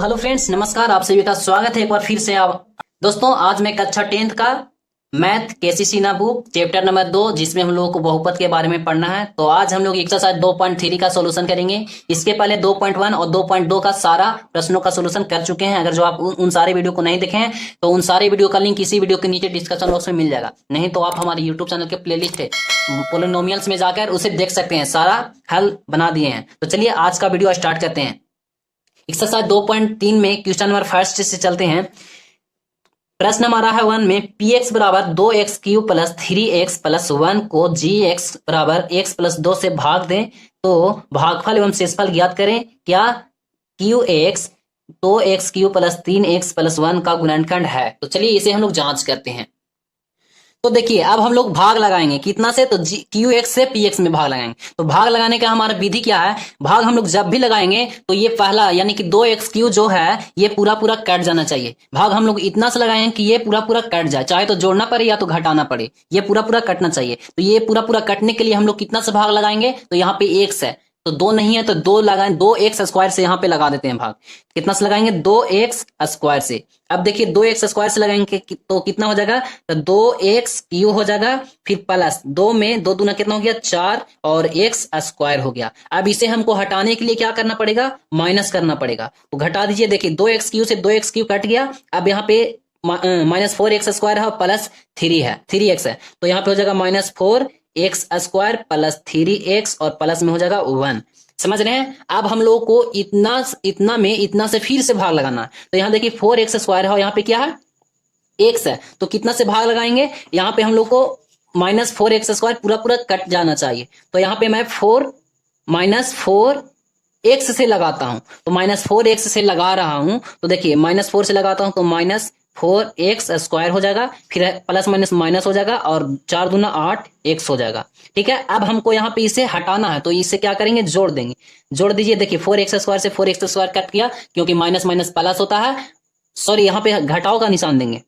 Hello friends, नमस्कार। आप सभी का स्वागत है एक बार फिर से। आप दोस्तों, आज मैं कक्षा 10th का मैथ केसीसी ना बुक चैप्टर नंबर 2, जिसमें हम लोगों को बहुपद के बारे में पढ़ना है। तो आज हम लोग एक्सरसाइज 2.3 का सॉल्यूशन करेंगे। इसके पहले 2.1 और 2.2 का सारा प्रश्नों का सॉल्यूशन कर चुके हैं। अगर जो आप उन सारे वीडियो को नहीं देखे हैं तो उन सारे वीडियो का लिंक इसी वीडियो के नीचे डिस्क्रिप्शन बॉक्स में मिल जाएगा। नहीं तो आप हमारे यूट्यूब चैनल के प्लेलिस्ट है पोलिनोमियल्स में जाकर उसे देख सकते हैं। सारा हल बना दिए हैं। तो चलिए आज का वीडियो स्टार्ट करते हैं। एक्सरसाइज 2.3 में क्वेश्चन नंबर फर्स्ट से चलते हैं। प्रश्न हमारा है 1 में पी एक्स बराबर 2x³ प्लस 3x प्लस 1 को जी एक्स बराबर x प्लस 2 से भाग दें तो भागफल एवं शेषफल ज्ञात करें। क्या Q x 2x³ plus 3x plus 1 का गुणनखंड है? तो चलिए इसे हम लोग जांच करते हैं। तो देखिए, अब हम लोग भाग लगाएंगे कितना से, तो क्यू एक्स से पी एक्स में भाग लगाएंगे। तो भाग लगाने का हमारा विधि क्या है? भाग हम लोग जब भी लगाएंगे तो ये पहला यानी कि 2x³ जो है ये पूरा पूरा कट जाना चाहिए। भाग हम लोग इतना से लगाएंगे कि ये पूरा पूरा कट जाए, चाहे तो जोड़ना पड़े या तो घटाना पड़े, ये पूरा पूरा कटना चाहिए। तो ये पूरा पूरा कटने के लिए हम लोग कितना से भाग लगाएंगे? तो यहाँ पे x है तो 2 नहीं है तो 2 लगाएं, 2x² से यहाँ पे लगा देते हैं भाग। कितना से लगाएंगे? 2x² से। अब देखिए 2x² से लगाएंगे तो कितना हो जाएगा? तो 2x³ हो जाएगा, फिर प्लस 2 में 2 दूना कितना हो गया? 4 और x² हो गया। अब इसे हमको हटाने के लिए क्या करना पड़ेगा? माइनस करना पड़ेगा। तो घटा दीजिए। देखिए 2x³ से 2x³ कट गया। अब यहाँ पे -4x² है और प्लस 3 है, 3x है तो यहाँ पे हो जाएगा -4x² प्लस 3x और प्लस में हो जाएगा 1। समझ रहे हैं? अब हम लोग को इतना में इतना से फिर से भाग लगाना है। तो यहाँ देखिए 4x² है और यहाँ पे क्या है? x है। तो कितना से भाग लगाएंगे? यहाँ पे हम लोग को -4x² पूरा पूरा कट जाना चाहिए। तो यहाँ पे मैं 4 से लगाता हूं। तो -4x से लगा रहा हूं तो देखिए -4 से लगाता हूं तो -4x² हो जाएगा, फिर प्लस माइनस माइनस हो जाएगा और 4 दूना 8x हो जाएगा। ठीक है। अब हमको यहाँ पे इसे हटाना है तो इसे क्या करेंगे? जोड़ देंगे। जोड़ दीजिए। देखिए 4x² से 4x² कट किया क्योंकि माइनस माइनस प्लस होता है। सॉरी, यहाँ पे घटाव का निशान देंगे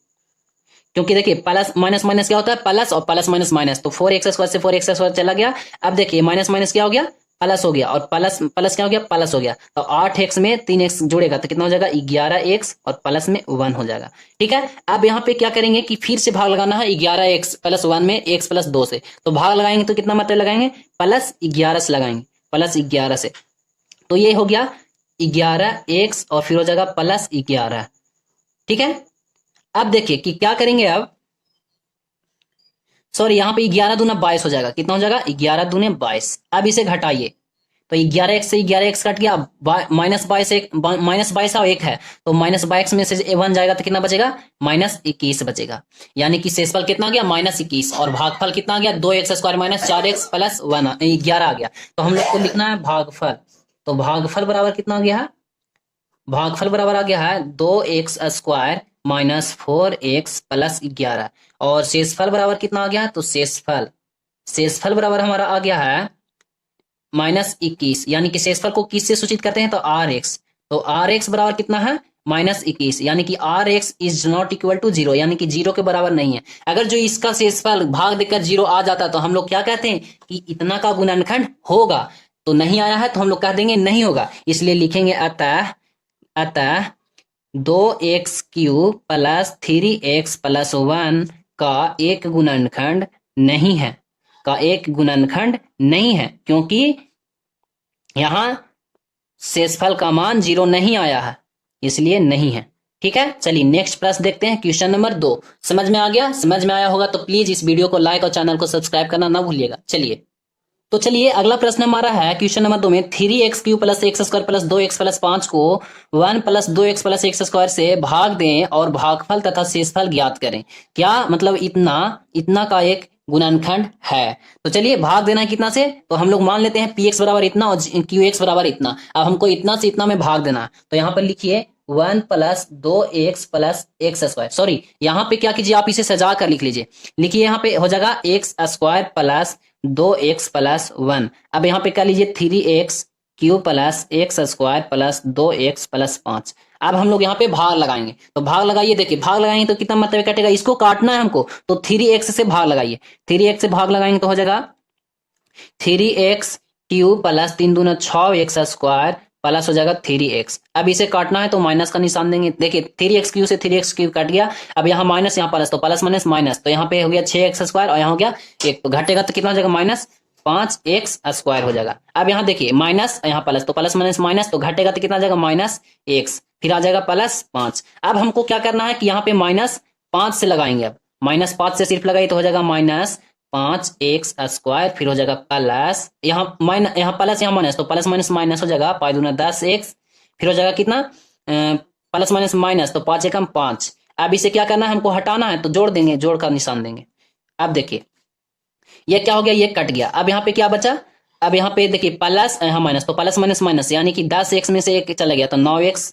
क्योंकि देखिए प्लस माइनस माइनस क्या होता है? प्लस, और प्लस माइनस माइनस। तो 4x² से 4x² चला गया। अब देखिए माइनस माइनस क्या हो गया? प्लस हो गया, और प्लस प्लस क्या हो गया? प्लस हो गया। तो 8x में 3x जोड़ेगा तो कितना हो जाएगा? 11x और प्लस में 1 हो जाएगा। ठीक है। अब यहाँ पे क्या करेंगे कि फिर से भाग लगाना है 11x प्लस 1 में x प्लस 2 से। तो भाग लगाएंगे तो कितना मात्रा लगाएंगे? +11 से लगाएंगे, +11 से। तो ये हो गया 11x और फिर हो जाएगा +11। ठीक है। अब देखिए कि क्या करेंगे। अब सॉरी, यहाँ पे 11 दूना 22 हो जाएगा। कितना हो जाएगा? 11 दूने 22। अब इसे घटाइए तो 11x से 11x कट गया। -22 और 1 है तो -22 में से 1 जाएगा तो कितना बचेगा? -21 बचेगा। यानी कि शेषफल कितना आ गया? -21 और भागफल कितना आ गया? 2x² - 4x प्लस 1 11 आ गया। तो हम लोग को लिखना है भागफल। तो भागफल बराबर कितना आ गया है? भागफल बराबर आ गया है 2x² - 4x प्लस 11 और शेषफल बराबर कितना आ गया है? तो शेषफल बराबर हमारा आ गया है -21। यानी कि शेषफल को किससे सूचित करते हैं? तो rx। तो rx बराबर कितना है? -21। यानी कि rx is not equal to 0, यानी कि 0 के बराबर नहीं है। अगर जो इसका शेषफल भाग देकर 0 आ जाता तो हम लोग क्या कहते हैं कि इतना का गुणनखंड होगा। तो नहीं आया है तो हम लोग कह देंगे नहीं होगा। इसलिए लिखेंगे अतः 2x³ प्लस 3x प्लस 1 का एक गुणनखंड नहीं है, क्योंकि यहां शेषफल का मान 0 नहीं आया है, इसलिए नहीं है। ठीक है। चलिए नेक्स्ट प्रश्न देखते हैं। क्वेश्चन नंबर 2 समझ में आ गया? समझ में आया होगा तो प्लीज इस वीडियो को लाइक और चैनल को सब्सक्राइब करना ना भूलिएगा। चलिए अगला प्रश्न हमारा है क्वेश्चन नंबर 2 में 3x³ plus x² plus 2x plus 5 को 1 प्लस 2x प्लस x² से भाग दें और भागफल तथा शेषफल ज्ञात करें। क्या मतलब इतना का एक गुणनखंड है। तो चलिए भाग देना है कितना से? तो हम लोग मान लेते हैं px बराबर इतना और qx बराबर इतना। अब हमको इतना से इतना में भाग देना है। तो यहाँ पर लिखिए 1 plus 2x plus x²। Sorry, यहाँ पे क्या कीजिए, आप इसे सजा कर लिख लीजिए। लिखिए यहाँ पे हो जाएगा x² प्लस 2x प्लस 1। अब यहाँ पे क्या लीजिए 3x³ plus x² plus 2x plus 5। अब हम लोग यहाँ पे भाग लगाएंगे। तो भाग लगाइए। देखिए भाग लगाएंगे तो कितना मतलब कटेगा? इसको काटना है हमको तो 3x से भाग लगाइए। 3x से भाग लगाएंगे तो हो जाएगा 3x³ प्लस 3 दूना 6x² प्लस हो जाएगा 3x। अब इसे काटना है तो माइनस का निशान देंगे। देखिए 3x³ से 3x³ कट गया। अब यहाँ माइनस यहाँ प्लस, तो प्लस माइनस माइनस, तो यहाँ पे हो गया 6x² और यहाँ हो गया 1, तो घटेगा तो कितना हो जाएगा माइनस 5x² हो जाएगा। अब यहाँ देखिए माइनस यहाँ प्लस, तो प्लस माइनस माइनस, तो घटेगा तो कितना आ जाएगा -x, फिर आ जाएगा +5। अब हमको क्या करना है कि यहाँ पे -5 से लगाएंगे। अब -5 से सिर्फ लगाइए तो हो जाएगा -5x², फिर हो जाएगा प्लस यहाँ माइनस, यहाँ प्लस यहाँ माइनस, तो प्लस माइनस माइनस हो जाएगा 5 दूना 10x, फिर हो जाएगा कितना प्लस माइनस माइनस, तो 5 एकम 5। अब इसे क्या करना है हमको हटाना है, तो जोड़ देंगे, जोड़ का निशान देंगे। अब देखिए ये क्या हो गया, ये कट गया। अब यहाँ पे क्या बचा, अब यहाँ पे देखिए प्लस यहाँ माइनस, तो प्लस माइनस माइनस, यानी कि 10x में से 1 चला गया तो 9x,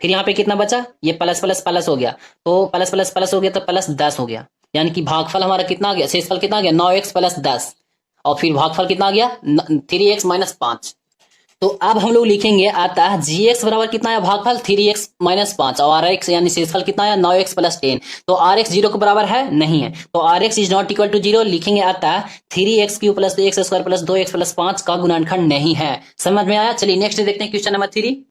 फिर यहाँ पे कितना बचा, ये प्लस प्लस प्लस हो गया, तो प्लस प्लस प्लस हो गया तो +10 हो गया, यानी कि भागफल हमारा कितना आ गया, शेषफल कितना आ गया 9x + 10, और फिर भागफल कितना आ गया 3x - 5। तो अब हम लोग लिखेंगे अतः gx बराबर कितना है, भागफल 3x - 5, और rx यानी शेषफल कितना है 9x + 10, तो rx 0 के बराबर है, नहीं है, तो rx is not equal to 0। लिखेंगे अतः 3x³ + x² + 2x + 5 का गुणनखंड नहीं है। समझ में आया। चलिए नेक्स्ट देखते हैं क्वेश्चन नंबर 3।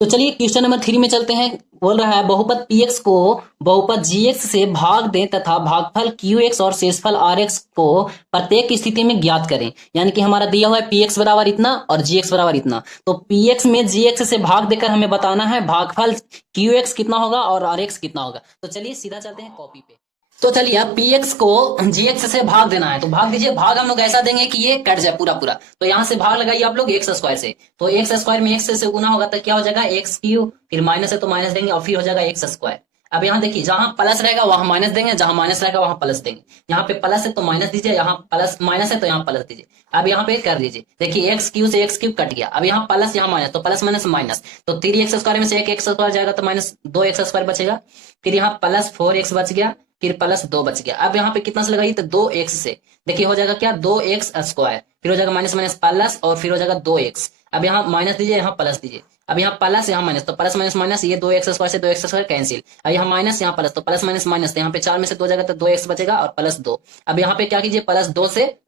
तो चलिए क्वेश्चन नंबर 3 में चलते हैं। बोल रहा है बहुपद px को बहुपद gx से भाग दें तथा भागफल qx और शेषफल rx को प्रत्येक स्थिति में ज्ञात करें। यानी कि हमारा दिया हुआ है px बराबर इतना और gx बराबर इतना, तो px में gx से भाग देकर हमें बताना है भागफल qx कितना होगा और rx कितना होगा। तो चलिए सीधा चलते हैं कॉपी पे। तो चलिए अब px को gx से भाग देना है, तो भाग दीजिए। भाग हम लोग ऐसा देंगे कि ये कट जाए पूरा पूरा, तो यहां से भाग लगाइए आप लोग x² से, तो x² में x से गुना होगा तो क्या हो जाएगा x³, फिर माइनस है तो माइनस देंगे और फिर हो जाएगा x²। अब यहाँ देखिए जहां प्लस रहेगा वहां माइनस देंगे, जहां माइनस रहेगा वहां प्लस देंगे। यहाँ पे प्लस है तो माइनस दीजिए, यहाँ प्लस माइनस है तो यहाँ प्लस दीजिए। अब यहाँ पे कर दीजिए, देखिए x³ से x³ कट गया, अब यहाँ प्लस यहाँ माइनस, तो प्लस माइनस माइनस, तो 3x² में से 1x² जाएगा तो -2x² बचेगा, फिर यहाँ +4x बच गया, फिर +2 बच गया। अब यहाँ पे कितना से लगाइए तो 2x से, देखिए हो जाएगा क्या 2x², फिर हो जाएगा माइनस माइनस प्लस और फिर हो जाएगा 2x। अब यहाँ माइनस दीजिए, यहाँ प्लस दीजिए, अब यहाँ प्लस यहाँ माइनस, तो प्लस माइनस माइनस, ये 2x² से 2x² कैंसिल, अब यहाँ माइनस यहाँ प्लस, तो प्लस माइनस माइनस, तो यहाँ पे 4 में से 2 जाएगा तो 2x बचेगा और +2। अब यहाँ पे क्या कीजिए +2 से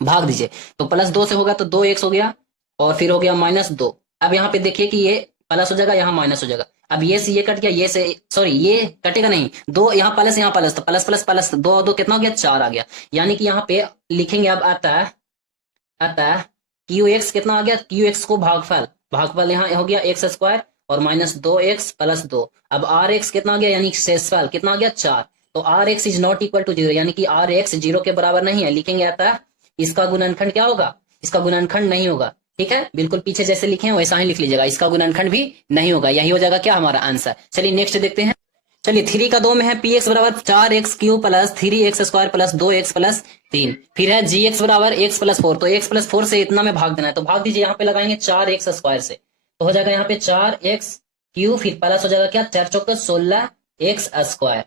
भाग दीजिए, तो +2 से होगा तो 2x हो गया और फिर हो गया -2। अब यहाँ पे देखिए कि ये प्लस हो जाएगा, यहाँ माइनस हो जाएगा। अब ये से ये कट गया, ये से सॉरी ये कटेगा नहीं, 2 यहाँ प्लस, तो प्लस प्लस प्लस 2 और 2 कितना हो गया 4 आ गया। यानी कि यहाँ पे लिखेंगे अब अतः qx कितना आ गया, qx को भागफल यहाँ हो गया x² और -2x + 2। अब rx कितना आ गया, यानी शेषफल कितना आ गया 4, तो rx is not equal to 0, यानी कि rx 0 के बराबर नहीं है। लिखेंगे अतः इसका गुणनखंड क्या होगा, इसका गुणनखंड नहीं होगा। ठीक है, बिल्कुल पीछे जैसे लिखे हैं वैसा ही लिख लीजिएगा, इसका गुणनखंड भी नहीं होगा। यही हो जाएगा क्या हमारा आंसर। चलिए नेक्स्ट देखते हैं। चलिए 3 का 2 में है px बराबर 4x³ + 3x² + 2x + 3, फिर है gx बराबर x + 4, तो x + 4 से इतना में भाग देना है, तो भाग दीजिए। यहाँ पे लगाएंगे 4x² से, तो हो जाएगा यहाँ पे 4x³, फिर प्लस हो जाएगा क्या 4 चौके 16x²।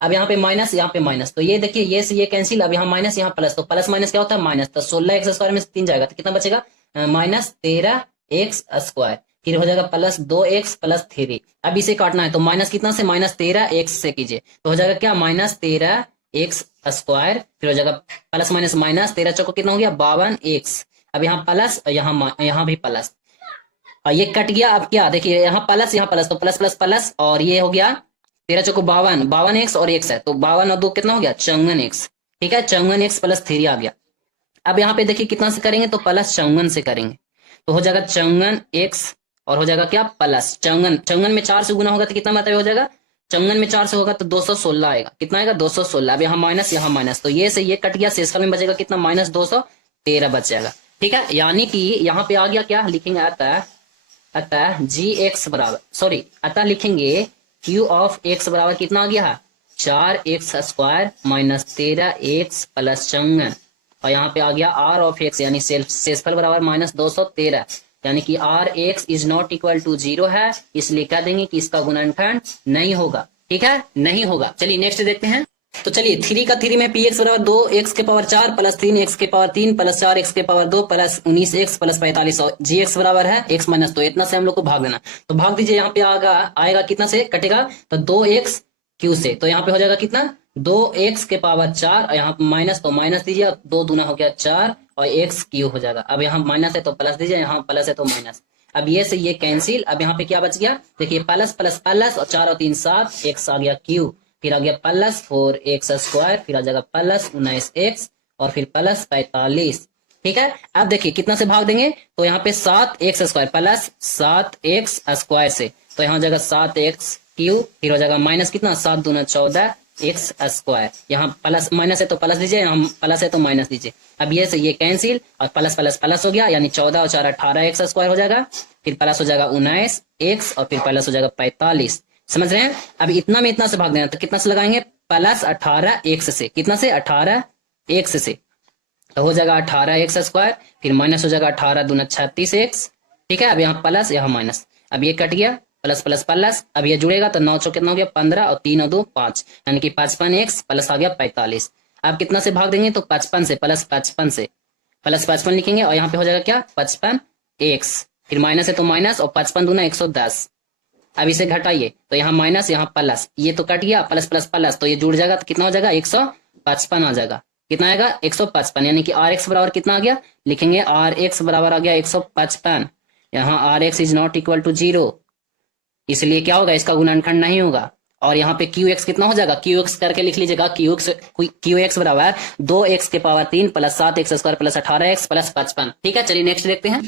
अब यहाँ पे माइनस, यहाँ पे माइनस, तो ये देखिए ये से ये कैंसिल, अब यहाँ माइनस यहाँ प्लस, तो प्लस माइनस क्या होता है माइनस, तो 16x² में से 3 जाएगा तो कितना बचेगा -13x², फिर हो जाएगा +2x + 3। अब इसे काटना है तो माइनस कितना से -13x से कीजिए, तो हो जाएगा क्या -13x², फिर हो जाएगा प्लस माइनस माइनस, 13 चौको कितना हो गया 52x। अब यहाँ प्लस यहाँ भी प्लस, और ये कट गया। अब क्या देखिए यहाँ प्लस तो प्लस प्लस प्लस, और ये हो गया 13 चौको 52x और x है, तो 52 और 2 कितना हो गया 54x। ठीक है, 54x + 3 आ गया। अब यहाँ पे देखिए कितना से करेंगे तो +54 से करेंगे, तो हो जाएगा 54x और हो जाएगा क्या प्लस 54 में 4 से गुना होगा तो कितना मतलब हो जाएगा, 54 में 4 से होगा तो 216 आएगा। कितना आएगा 216। अब यहाँ माइनस, तो ये से ये कट गया, शेषफल में बचेगा कितना -213 बच जाएगा। ठीक है, यानी कि यहाँ पे आ गया क्या, लिखेंगे अतः लिखेंगे q ऑफ x बराबर कितना आ गया 4x² - 13x + 54, और यहाँ पे आ गया r ऑफ x यानी शेषफल बराबर -213, यानी कि rx is not equal to 0 है, इसलिए कह देंगे कि इसका गुणनखंड नहीं होगा। ठीक है, नहीं होगा। चलिए नेक्स्ट देखते हैं। तो चलिए 3 का 3 में px बराबर 2x⁴ + 3x⁴ + 4x⁴ + 19x + 45, और gx बराबर है x - तो इतना से हम लोग को भाग देना, तो भाग दीजिए। यहाँ पे आएगा कितना से कटेगा तो 2x³ से, तो यहाँ पे हो जाएगा कितना 2x⁴ और यहाँ माइनस, तो माइनस दीजिए, 2 दूना हो गया 4 और एक्स क्यूब हो जाएगा। अब यहाँ माइनस है तो प्लस दीजिए, यहाँ प्लस है तो माइनस। अब ये से ये कैंसिल। अब यहाँ पे क्या बच गया, देखिए प्लस प्लस प्लस और 4 और 3 7, एक्स आ गया क्यूब, फिर आ गया प्लस 4 एक्स स्क्वायर, फिर आ जाएगा प्लस 19 एक्स और फिर प्लस 45। ठीक है, अब देखिए कितना से भाग देंगे, तो यहाँ पे 7 x square plus 7 x square से, तो यहाँ हो जाएगा 7 एक्स क्यूब, फिर हो जाएगा माइनस कितना 7 दूना 14 एक्स स्क्वायर। यहाँ प्लस माइनस है तो प्लस दीजिए, यहाँ प्लस है तो माइनस दीजिए। अब ये से ये कैंसिल और प्लस प्लस प्लस हो गया, यानी 14 और 4 18 एक्स स्क्वायर हो जाएगा, फिर प्लस हो जाएगा 19 एक्स और फिर प्लस हो जाएगा 45। समझ रहे हैं। अब इतना में इतना से भाग देना, तो कितना से लगाएंगे, प्लस 18 एक्स से, कितना से 18 एक्स से, तो हो जाएगा 18 एक्स स्क्वायर, फिर माइनस हो जाएगा 18 दूना 36 एक्स। ठीक है, अब यहाँ प्लस यहाँ माइनस, अब ये कट गया, प्लस प्लस प्लस, अब ये जुड़ेगा तो 9 चौ कितना हो गया 15 और 3 और 2 5, यानी कि 55 एक्स प्लस आ गया 45। अब कितना से भाग देंगे, तो 55 से, प्लस 55 से, प्लस 55 लिखेंगे और यहाँ पे हो जाएगा क्या 55 एक्स, फिर माइनस है तो माइनस और 55 दूना 110। अब इसे घटाइए तो यहाँ माइनस यहाँ प्लस, ये तो कट गया, प्लस प्लस प्लस, तो ये जुड़ जाएगा तो कितना हो जाएगा 155 आ जाएगा। कितना आएगा 155, यानी कि आर एक्स बराबर कितना आ गया, लिखेंगे आर एक्स बराबर आ गया 155। यहाँ R X is not equal to 0, इसलिए क्या होगा, इसका गुणनखंड नहीं होगा। और यहाँ पे क्यू एक्स कितना हो जाएगा, क्यू एक्स करके लिख लीजिएगा, क्यू एक्स बराबर 2 एक्स के power 3 plus 7 x square plus 18 x plus 55। ठीक है, चलिए नेक्स्ट देखते हैं।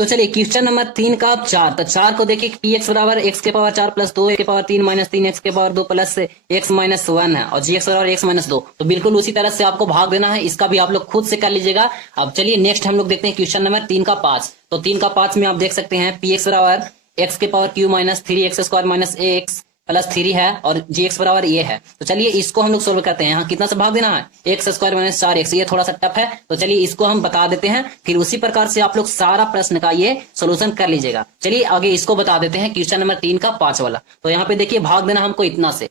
तो चलिए क्वेश्चन नंबर 3 का 4, तो 4 को देखिए, पी एक्स बराबर एक्स के पावर 4 प्लस 2 के पावर 3 माइनस 3 एक्स के पावर 2 प्लस एक्स माइनस 1 है, और जी एक्स बराबर एक्स माइनस 2। तो बिल्कुल उसी तरह से आपको भाग देना है, इसका भी आप लोग खुद से कर लीजिएगा। अब चलिए नेक्स्ट हम लोग देखते हैं क्वेश्चन नंबर 3 का 5। तो 3 का 5 में आप देख सकते हैं पी एक्स बराबर एक्स के power Q minus 3 x square minus x plus 3 है, और जी एक्स बराबर ये है। तो चलिए इसको हम लोग सोल्व करते हैं। यहाँ कितना से भाग देना है, एक्स स्क्वायर माइनस 4 एक्स, ये थोड़ा सा टफ है, तो चलिए इसको हम बता देते हैं, फिर उसी प्रकार से आप लोग सारा प्रश्न का ये सोल्यूशन कर लीजिएगा। चलिए आगे इसको बता देते हैं, क्वेश्चन नंबर 3 का 5 वाला। तो यहाँ पे देखिए भाग देना हमको इतना से,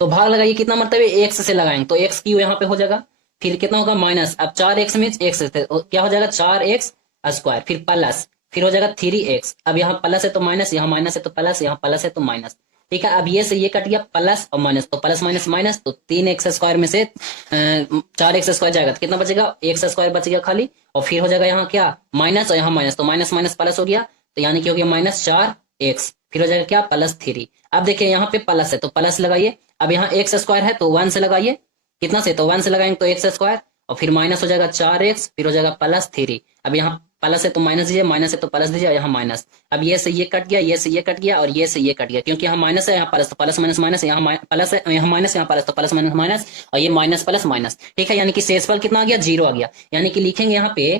तो भाग लगाइए कितना मतलब एक्स से लगाएंगे, तो एक्स क्यू यहाँ पे हो जाएगा, फिर कितना होगा माइनस, अब 4 एक्स में एक्स क्या हो जाएगा 4 एक्स स्क्वायर, फिर प्लस, फिर हो जाएगा 3 एक्स। अब यहाँ प्लस है तो माइनस, यहाँ माइनस है तो प्लस, यहाँ प्लस है तो माइनस। ठीक है, अब ये से ये कट गया, प्लस और माइनस, तो प्लस माइनस माइनस, तो 3 एक्स स्क्वायर में से 4 एक्स स्क्वायर जाएगा, तो कितना बचेगा एक्स स्क्वायर बच गया खाली, और फिर हो जाएगा यहाँ क्या माइनस और यहाँ माइनस, तो माइनस माइनस प्लस हो गया, तो यानी कि हो गया माइनस 4 एक्स, फिर हो जाएगा क्या प्लस 3। अब देखिए यहाँ पे प्लस है तो प्लस लगाइए, अब यहाँ एक्स स्क्वायर है तो 1 से लगाइए, कितना से, तो 1 से लगाएंगे तो एक्स स्क्वायर, और फिर माइनस हो जाएगा 4 एक्स, फिर हो जाएगा प्लस 3। अब यहाँ प्लस है तो माइनस दीजिए, माइनस है तो प्लस दीजिए, यहाँ माइनस। अब ये से ये कट गया, ये से ये कट गया, और ये से ये कट गया, क्योंकि यहाँ माइनस है यहाँ प्लस, तो प्लस माइनस माइनस, यहाँ प्लस है यहाँ माइनस, यहाँ प्लस, तो प्लस माइनस माइनस, और ये माइनस प्लस माइनस। ठीक है, यानी कि शेषफल कितना आ गया 0 आ गया, यानी कि लिखेंगे यहाँ पे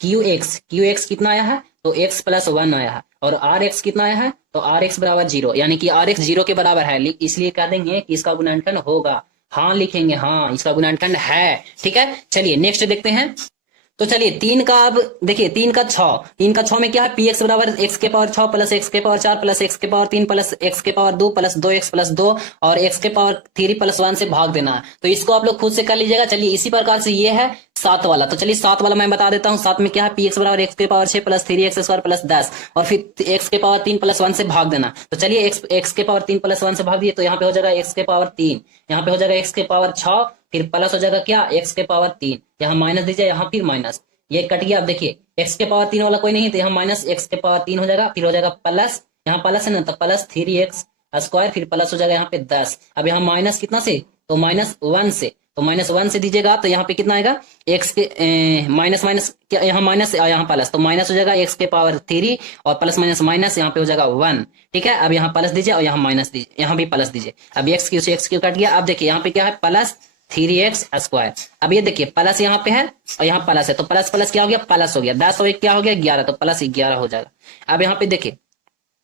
क्यू एक्स कितना आया है, तो एक्स प्लस 1 आया है, और आर एक्स कितना आया है, तो आर एक्स बराबर 0, यानी कि आर एक्स 0 के बराबर है, इसलिए कह देंगे कि इसका गुणनखंड होगा। हाँ लिखेंगे, हाँ इसका गुणनखंड है। ठीक है, चलिए नेक्स्ट देखते हैं। तो चलिए 3 का, अब देखिए 3 का 6 में क्या है, पी एक्स बराबर एक्स के पावर 6 प्लस एक्स के पावर 4 प्लस एक्स के पावर 3 प्लस एक्स के पावर 2 प्लस 2 एक्स प्लस 2 और एक्स के पावर 3 प्लस 1 से भाग देना है। तो इसको आप लोग खुद से कर लीजिएगा। चलिए इसी प्रकार से ये है 7 वाला, तो चलिए 7 वाला मैं बता देता हूँ। 7 में क्या है, पी एक्स बराबर एक्स के power 6 plus 3 x square plus 10 और फिर एक्स के पावर 3 प्लस 1 से भाग देना। तो चलिए एक्स के पावर 3 प्लस 1 से भाग दिए, तो यहाँ पे हो जाएगा एक्स के पावर 3, यहाँ पे हो जाएगा एक्स के पावर 6, फिर प्लस हो जाएगा क्या एक्स के पावर 3, यहाँ माइनस दीजिए, यहाँ फिर माइनस, ये कट गया। अब देखिए एक्स के पावर 3 वाला कोई नहीं, तो यहाँ माइनस एक्स के पावर 3 हो जाएगा, फिर हो जाएगा प्लस, यहाँ प्लस है ना, तो प्लस 3 एक्स स्क्वायर, फिर प्लस हो जाएगा यहाँ पे 10। अब यहाँ माइनस कितना से, तो माइनस 1 से, तो माइनस 1 से दीजिएगा, तो यहाँ पे कितना आएगा एक्स के माइनस माइनस क्या, यहाँ माइनस यहाँ प्लस, तो माइनस हो जाएगा एक्स के पावर 3 और प्लस माइनस माइनस, यहाँ पे हो जाएगा 1। ठीक है, अब यहाँ प्लस दीजिए और यहाँ माइनस दीजिए, यहाँ भी प्लस दीजिए। अब एक्स क्यू से एक्स क्यू कट गया। अब देखिए यहाँ पे क्या है प्लस 3x स्क्वायर। अब ये देखिए प्लस यहाँ पे है और यहाँ प्लस है, तो प्लस प्लस क्या हो गया प्लस हो गया, 10 और 1 क्या हो गया 11, तो प्लस 11 हो जाएगा। अब यहाँ पे देखिए,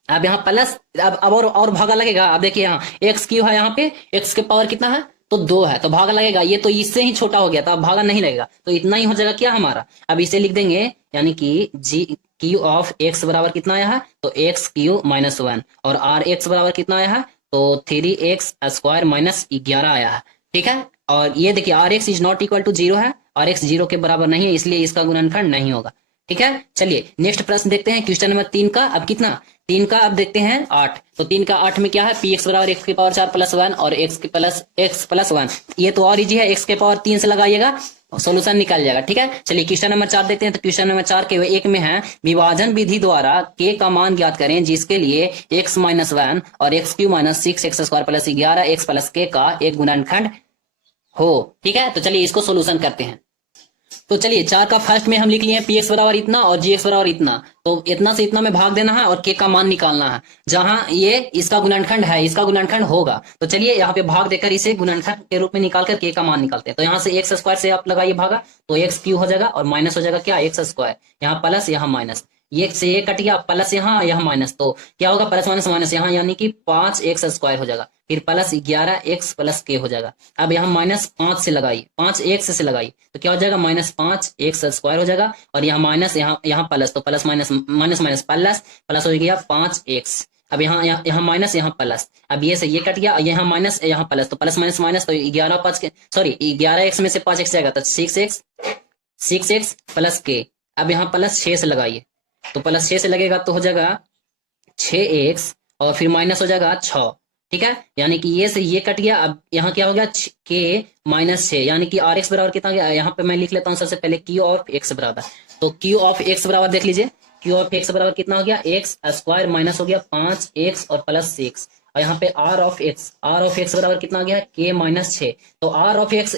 अब यहाँ प्लस, अब और भागा लगेगा। अब देखिए यहाँ एक्स क्यू है, यहाँ पे एक्स के पावर कितना है, तो 2 है, तो भागा लगेगा, ये तो इससे ही छोटा हो गया था, अब भागा नहीं लगेगा, तो इतना ही हो जाएगा क्या हमारा। अब इसे लिख देंगे, यानी कि जी क्यू ऑफ एक्स बराबर कितना आया है, तो एक्स क्यू माइनस 1, और आर एक्स बराबर कितना आया है, तो 3x स्क्वायर माइनस 11 आया है। ठीक है, और ये देखिए R X is not equal to 0 है, आर एक्स 0 के बराबर नहीं है, इसलिए इसका गुणनखंड नहीं होगा। ठीक है, चलिए नेक्स्ट प्रश्न देखते हैं, क्वेश्चन नंबर 3 का। अब कितना, 3 का अब देखते हैं 8। तो 3 का 8 में क्या है, पी एक्स बराबर एक्स के पावर 4 प्लस 1 और एक्स प्लस 1, ये तो और इजी है, एक्स के पावर 3 से लगाइएगा सॉल्यूशन निकल जाएगा। ठीक है, चलिए क्वेश्चन नंबर 4 देखते हैं। तो क्वेश्चन नंबर 4 के 1 में है विभाजन विधि द्वारा के का मान ज्ञात करें जिसके लिए x माइनस 1 और x Q minus 6x² plus 11x plus के का एक गुणनखंड हो। ठीक है, तो चलिए इसको सोल्यूशन करते हैं। तो चलिए 4 का फर्स्ट में हम लिख लिए पी एक्स बराबर इतना और जी एक्स बराबर इतना, तो इतना से इतना में भाग देना है और के का मान निकालना है। जहां ये इसका गुणनखंड है, इसका गुणनखंड होगा, तो चलिए यहाँ पे भाग देकर इसे गुणनखंड के रूप में निकाल कर के का मान निकालते हैं। तो यहाँ से एक्स स्क्वायर से आप लगाइए भागा, तो एक्स क्यू हो जाएगा और माइनस हो जाएगा क्या, एक्स स्क्वायर, यहाँ प्लस यहाँ माइनस, ये से ये कट गया, प्लस यहाँ यहाँ माइनस, तो क्या होगा प्लस माइनस माइनस यहाँ, यानी कि 5x² हो जाएगा, फिर प्लस 11x प्लस के हो जाएगा। अब यहाँ माइनस 5 से लगाइए, 5x से लगाइए, तो क्या हो जाएगा माइनस 5x² हो जाएगा, और यहाँ माइनस यहाँ प्लस, तो plus minus minus minus plus plus हो गया 5x। अब यहाँ माइनस यहाँ प्लस, अब ये से ये कट गया, यहाँ माइनस यहाँ प्लस, तो प्लस माइनस माइनस, तो 11x में से 5x जाएगा, तो 6x प्लस के। अब यहाँ प्लस 6 से लगाइए, तो प्लस 6 से लगेगा तो हो जाएगा 6x और फिर माइनस हो जाएगा 6। ठीक है, यानी कि ये से ये कट गया। अब यहाँ क्या हो गया के माइनस 6, यानी कि आर एक्स बराबर कितना गया, यहाँ पे मैं लिख लेता हूँ सबसे पहले क्यू ऑफ एक्स बराबर, तो क्यू ऑफ एक्स बराबर देख लीजिए, क्यू ऑफ एक्स बराबर कितना हो गया, एक्स स्क्वायर माइनस हो गया 5x और प्लस 6, और यहाँ पे आर ऑफ एक्स बराबर कितना हो गया, के माइनस 6। तो आर ऑफ एक्स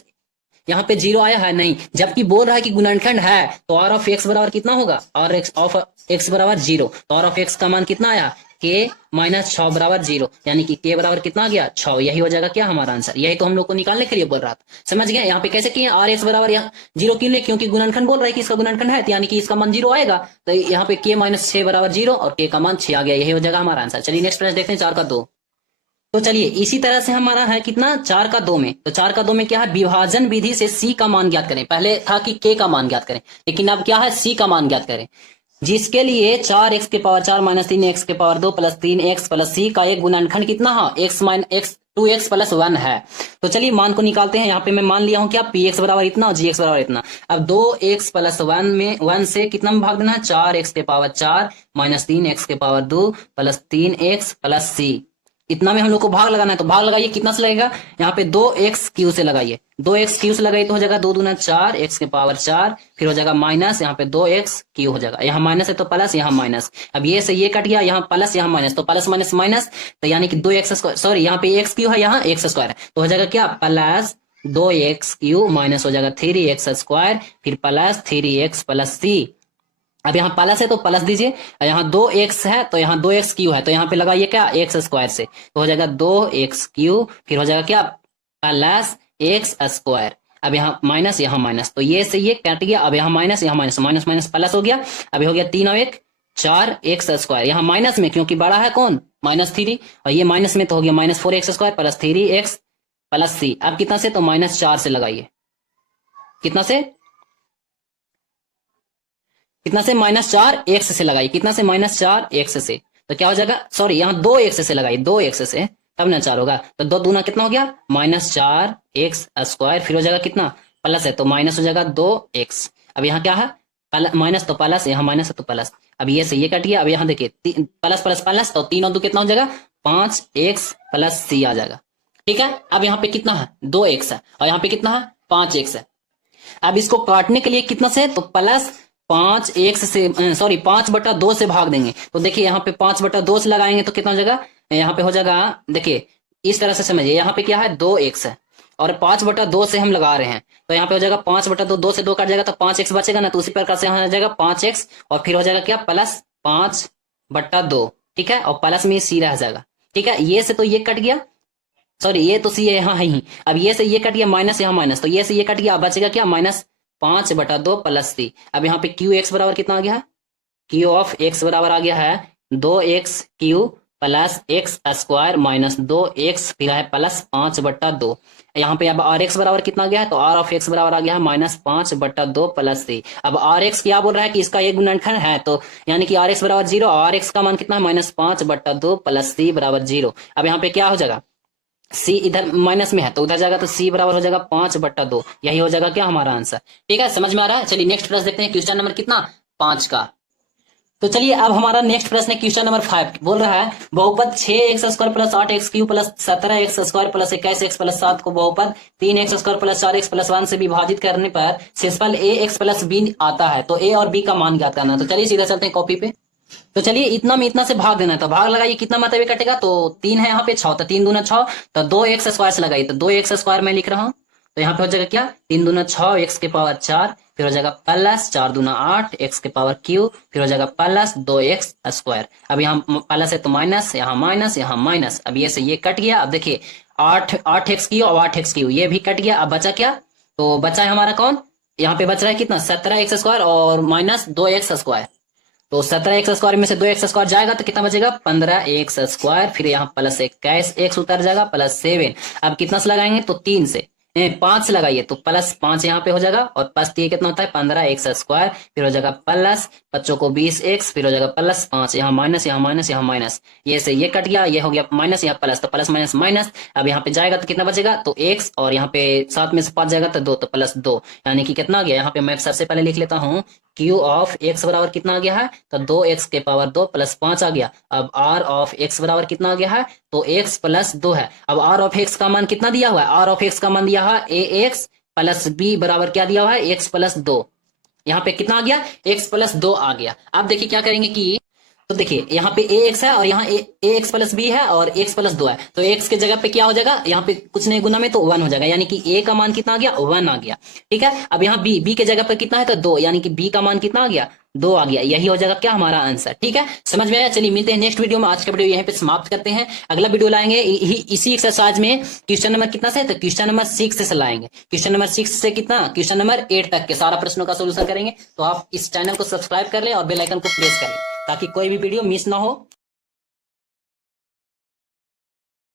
यहाँ पे 0 आया है नहीं, जबकि बोल रहा है कि गुणनखंड है, तो आर ऑफ एक्स बराबर कितना होगा, आर एक्स ऑफ एक्स बराबर 0, तो आर ऑफ एक्स का मान कितना आया, के माइनस 6 बराबर 0, यानी कि के बराबर कितना आ गया 6। यही हो जाएगा क्या हमारा आंसर, यही तो हम लोग को निकालने के लिए बोल रहा था। समझ गए, यहाँ पे कैसे किए, आर एक्स बराबर यहाँ 0 क्यों ले, क्योंकि गुणनखंड बोल रहा है कि इसका गुणनखंड है, यानी कि इसका मान 0 आएगा, तो यहाँ पे के माइनस 6 बराबर 0 और के का मान 6 आ गया, यही हो जाएगा हमारा आंसर। चलिए नेक्स्ट प्रश्न देखते हैं 4 का 2। तो चलिए इसी तरह से हमारा है कितना 4 का 2 में, तो 4 का 2 में क्या है, विभाजन विधि से सी का मान ज्ञात करें। पहले था कि के का मान ज्ञात करें, लेकिन अब क्या है, सी का मान ज्ञात करें, जिसके लिए 4x के पावर 4 माइनस 3x के पावर 2 प्लस 3x प्लस सी का एक गुणनखंड कितना है, x minus x 2x plus 1 है। तो चलिए मान को निकालते हैं। यहाँ पे मैं मान लिया हूं क्या, पी एक्स बराबर इतना और जी एक्स बराबर इतना। अब 2x प्लस 1 में 1 से कितना में भाग देना है, 4x के पावर 4 माइनस 3x के पावर 2 प्लस 3x प्लस सी, इतना में हम लोग को भाग लगाना है, तो भाग लगाइए, कितना से लगेगा, यहाँ पे 2x क्यू से लगाइए, 2x क्यू से लगाइए तो हो जाएगा 2 दूना 4 x के पावर 4, फिर हो जाएगा माइनस, यहाँ पे 2x क्यू हो जाएगा, यहाँ माइनस है तो प्लस, यहाँ माइनस, अब ये से ये कट गया, यहाँ प्लस यहाँ माइनस, तो प्लस माइनस माइनस, तो यानी कि 2x स्क्वायर, सॉरी यहाँ पे x क्यू है, यहाँ x स्क्वायर है, तो हो जाएगा क्या प्लस 2x क्यू माइनस हो जाएगा 3x स्क्वायर, फिर प्लस 3x प्लस सी। अब यहाँ प्लस है तो प्लस दीजिए, यहाँ 2x है तो यहाँ 2x क्यू है, तो यहाँ पे लगाइए क्या x स्क्वायर से, तो हो जाएगा 2x क्यू, फिर हो जाएगा क्या प्लस x स्क्वायर। अब यहाँ माइनस यहाँ माइनस, तो ये से ये कट गया, अब यहाँ माइनस माइनस माइनस प्लस हो गया, अभी हो गया 3 और 1 4x स्क्वायर, यहाँ माइनस में क्योंकि बड़ा है कौन -3, और ये माइनस में तो हो गया -4x square plus 3x plus सी। अब कितना से, तो -4 से लगाइए, कितना से -4x से लगाइए, कितना से -4x से, तो क्या हो जाएगा, सॉरी यहाँ 2x से लगाइए, 2x से तब ना 4 होगा, तो 2 दूना कितना हो गया -4x स्क्वायर, फिर हो जाएगा कितना प्लस है तो माइनस हो जाएगा 2x। अब यहाँ क्या है माइनस तो प्लस, यहाँ माइनस है तो प्लस, अब ये से ये कट गया, अब यहाँ देखिए प्लस प्लस प्लस, तो 3 और 2 कितना हो जाएगा 5x प्लस सी आ जाएगा। ठीक है, अब यहाँ पे कितना है 2x है और यहाँ पे कितना है 5x है। अब इसको काटने के लिए कितना से, तो प्लस 5x से, सॉरी 5/2 से भाग देंगे, तो देखिए यहाँ पे 5/2 से लगाएंगे तो कितना हो जाएगा, यहाँ पे हो जाएगा, देखिए इस तरह से समझिए, यहाँ पे क्या है 2x है और 5/2 से हम लगा रहे हैं, तो यहाँ पे हो जाएगा 5/2, 2 से 2 कट जाएगा तो 5x बचेगा ना, तो उसी प्रकार से यहाँ आ जाएगा 5x और फिर हो जाएगा क्या प्लस 5/2। ठीक है, और प्लस में सी रह जाएगा। ठीक है, ये से तो ये कट गया, सॉरी ये तो सी यहाँ है ही, अब ये से ये कट गया माइनस यहाँ माइनस, तो ये से ये कट गया, अब बचेगा क्या -5/2 प्लस सी। अब यहाँ पे क्यू एक्स बराबर कितना आ गया है, क्यू ऑफ एक्स बराबर आ गया है 2x Q plus x square minus 2x, फिर है प्लस 5/2। यहाँ पे अब आर एक्स बराबर कितना गया है, तो आर ऑफ एक्स बराबर आ गया है -5/2 प्लस सी। अब आर एक्स क्या बोल रहा है कि इसका एक गुणनखंड है, तो यानी कि आर एक्स बराबर 0, आर एक्स का मान कितना है -5/2 प्लस सी बराबर 0। अब यहाँ पे क्या हो जाएगा, सी इधर माइनस में है तो उधर जाएगा, तो सी बराबर हो जाएगा 5/2, यही हो जाएगा क्या हमारा आंसर। ठीक है, समझ में आ रहा है। चलिए नेक्स्ट प्रश्न देखते हैं, क्वेश्चन नंबर कितना 5 का। तो चलिए अब हमारा नेक्स्ट प्रश्न है क्वेश्चन नंबर 5 बोल रहा है बहुपद 6x² plus 8x³ plus 17x² plus 21x plus 7 को बहुपद 3x² प्लस 4x प्लस 1 से विभाजित करने पर शेषफल ax प्लस b आता है, तो a और b का मान ज्ञात करना है। तो चलिए सीधा चलते हैं कॉपी पे। तो चलिए इतना में इतना से भाग देना है, तो भाग लगाइए कितना मतलब कटेगा, तो 3 है यहाँ पे 6, तो 3 दूना 6, तो 2x² से लगाइए, तो 2x² मैं लिख रहा हूँ, तो यहाँ पे हो जाएगा क्या 3 दूना 6 x के पावर 4, फिर हो जाएगा प्लस 4 दूना 8 x के पावर क्यूब, फिर हो जाएगा प्लस 2x²। अब यहाँ प्लस है तो माइनस, यहाँ माइनस, यहाँ माइनस, अब ये से ये कट गया। अब देखिए 8x³ और 8x³ ये भी कट गया। अब बचा क्या, तो बचा है हमारा कौन, यहाँ पे बच रहा है कितना 17x² और माइनस 2x²। तो 17x² में से 2x² जाएगा तो कितना बचेगा 15x², फिर यहाँ प्लस 21 x उतर जाएगा प्लस 7। अब कितना से लगाएंगे तो 3 से 5 से लगाइए, तो प्लस 5 यहाँ पे हो जाएगा और प्लस 3 कितना होता है 15x², फिर हो जाएगा प्लस बच्चों को 20x, फिर हो जाएगा प्लस 5, यहाँ माइनस, यहाँ माइनस, यहाँ माइनस, ये से ये कट गया, ये हो गया माइनस, यहाँ प्लस, तो प्लस माइनस माइनस। अब यहाँ पे जाएगा तो कितना बचेगा तो x, और यहाँ पे 7 में से 5 जाएगा तो 2, तो प्लस 2, यानी कि कितना आ गया, यहाँ पे मैं सबसे पहले लिख लेता हूँ q ऑफ x बराबर कितना आ गया है, तो 2x के पावर 2 प्लस 5 आ गया। अब r ऑफ x बराबर कितना आ गया है, तो x प्लस 2 है। अब r ऑफ x का मान कितना दिया हुआ है, r ऑफ x का मान दिया हुआ है ax प्लस b बराबर क्या दिया हुआ है x प्लस 2, यहाँ पे कितना आ गया x प्लस 2 आ गया। अब देखिए क्या करेंगे कि, तो देखिए यहाँ पे ax है और यहाँ ax प्लस b है और x प्लस 2 है, तो x के जगह पे क्या हो जाएगा, यहाँ पे कुछ नहीं गुना में तो 1 हो जाएगा, यानी कि a का मान कितना आ गया 1 आ गया। ठीक है, अब यहाँ b के जगह पे कितना है तो 2, यानी कि b का मान कितना आ गया 2 आ गया। यही हो जाएगा क्या हमारा आंसर। ठीक है, समझ में आया। चलिए मिलते हैं नेक्स्ट वीडियो में। आज का वीडियो यहीं पे समाप्त करते हैं। अगला वीडियो लाएंगे इसी एक्सरसाइज में क्वेश्चन नंबर कितना से, तो क्वेश्चन नंबर 6 से लाएंगे। क्वेश्चन नंबर 6 से कितना, क्वेश्चन नंबर 8 तक के सारा प्रश्नों का सोल्यूशन करेंगे। तो आप इस चैनल को सब्सक्राइब कर लें और बेल आइकन को प्रेस करें ताकि कोई भी वीडियो मिस ना हो।